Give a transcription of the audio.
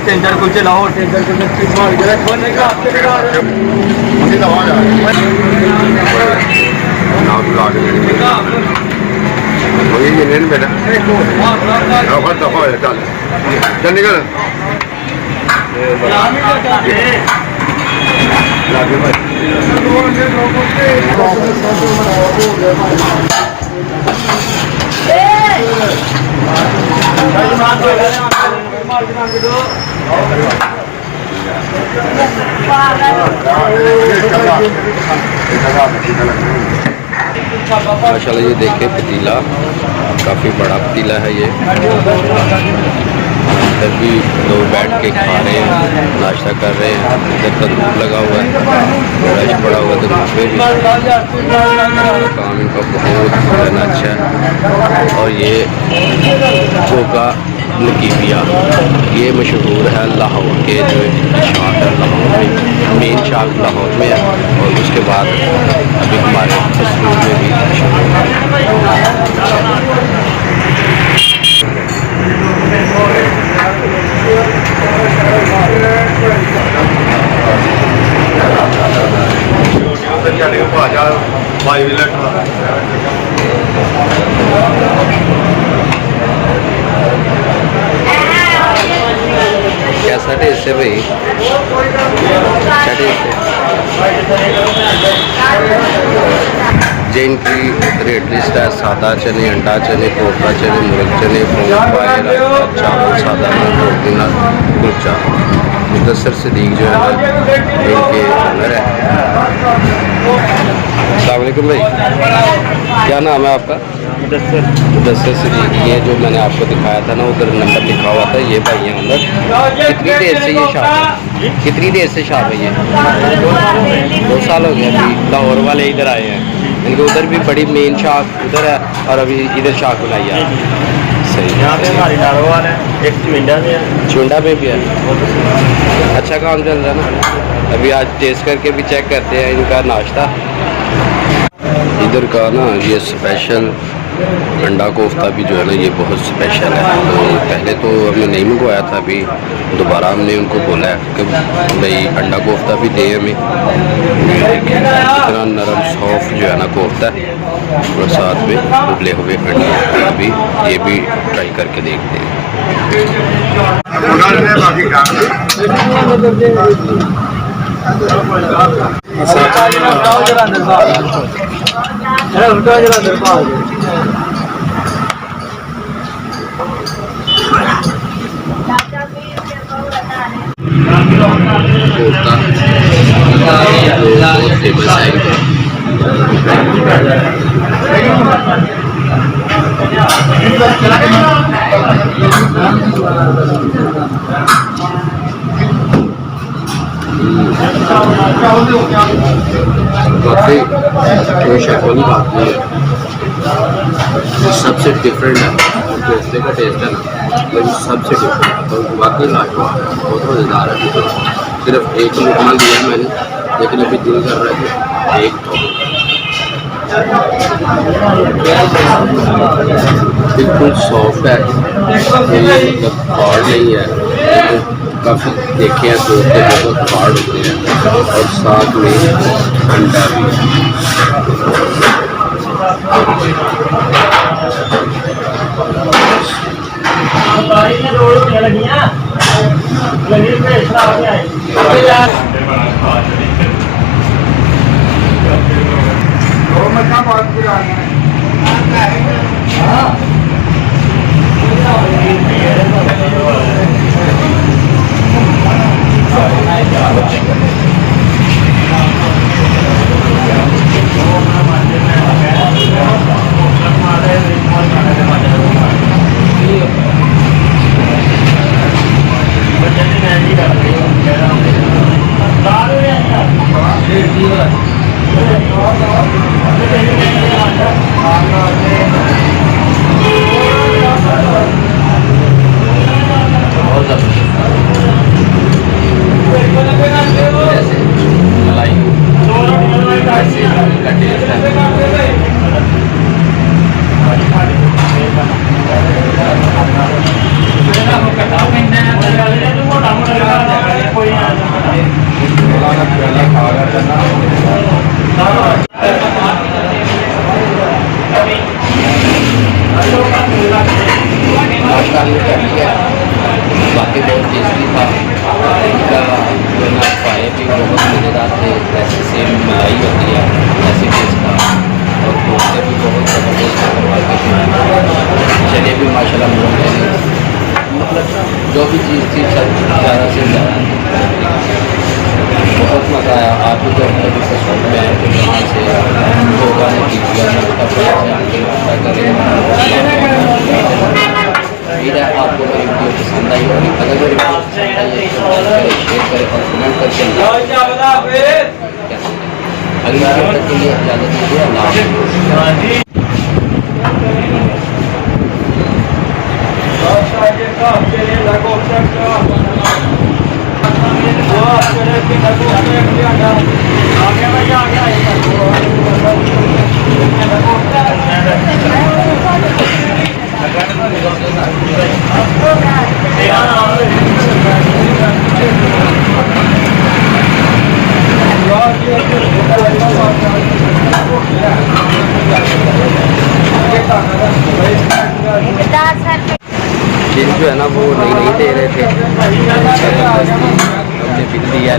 तीन चार कुलचे लाओ, तीन चार कुलचे माशाल्लाह ये देखे पतीला, काफ़ी बड़ा पतीला है ये। इधर भी लोग बैठ के खा रहे हैं, नाश्ता कर रहे हैं। इधर तंदूर लगा हुआ है, रश पड़ा हुआ है तंदूर पे भी। काम इनका बहुत अच्छा है। और ये गोगा नकीबिया, ये मशहूर है लाहौर के, जो शाख है लाहौर में, मेन शाख लाहौर में है। और उसके बाद अभी हमारे मशहूर में भी मशहूर है। कैसा टेस्ट है भाई? क्या टेस्ट है? जो इनकी रेट लिस्ट है, सादा चने, अंडा चने, कोफ्ता चने, मुर्ग चने, चावल सादा, कुलचा। मुदस्सर सदीक जो है इनके ओनर है। अस्सलाम वालेकुम भाई, क्या नाम है आपका? मुदस्सर सदीक। ये जो मैंने आपको दिखाया था ना, उधर नंबर लिखा हुआ था, ये भाई है ओनर। कितनी देर से ये शॉप है? कितनी देर से शॉप है ये? 2 साल हो गए। अभी लाहौर वाले इधर आए हैं, इनके उधर भी बड़ी मेन शॉप उधर है और अभी इधर शॉप बनाई है। सही। यहाँ पे हमारी नारोवाल है, एक चुंडा में भी है। अच्छा काम चल रहा है ना। अभी आज टेस्ट करके भी चेक करते हैं इनका नाश्ता। इधर का ना ये स्पेशल अंडा कोफ्ता भी जो है ना, ये बहुत स्पेशल है। तो पहले तो हमने नहीं मंगवाया था, अभी दोबारा हमने उनको बोला है कि भाई अंडा कोफ्ता भी दे हमें। इतना नरम सॉफ्ट जो है ना कोफ्ता है, और साथ में उबले हुए अंडे भी, ये भी ट्राई करके देखते हैं। कोफ्ता बहुत फेमस है। वाकई कोई शक वाली बात नहीं है, सबसे डिफरेंट है और कोफ्ते का टेस्ट है ना वो सबसे डिफरेंट है और वाकई लाजवाब है, बहुत मज़ेदार है। सिर्फ एक मुकम्मल दिया मैंने, लेकिन अभी दिल कर रहा है कि एक तो बिल्कुल सॉफ्ट है, कोई मतलब हार्ड नहीं है। काफ़ी देखे हैं कोफ्ते बहुत हार्ड होते हैं और साथ में अंडा भी। बाकी बहुत टेस्टी था, इनका जो ना पाए भी बहुत मज़ेदार थे, ऐसे सेम मलाई होती है ऐसे टेस्ट था और कोफ्ते भी बहुत ज़बरदस्त चने भी माशाल्लाह मतलब जो भी चीज़ थी सब ज़्यादा से ज़्यादा बहुत मज़ा आया। आप भी जब कभी मशहूर में आए तो यहाँ से गोगा नक़ीबिया करें। उम्मीद है आपको मेरी वीडियो पसंद आई होगी। अगर मेरी वीडियो पसंद आई है तो लाइक करें, शेयर करें और कमेंट करके अगली वीडियो तक के लिए इजाज़त दीजिए। अल्लाह जो है ना वो नहीं दे रहे थे, हमने बिल दिया।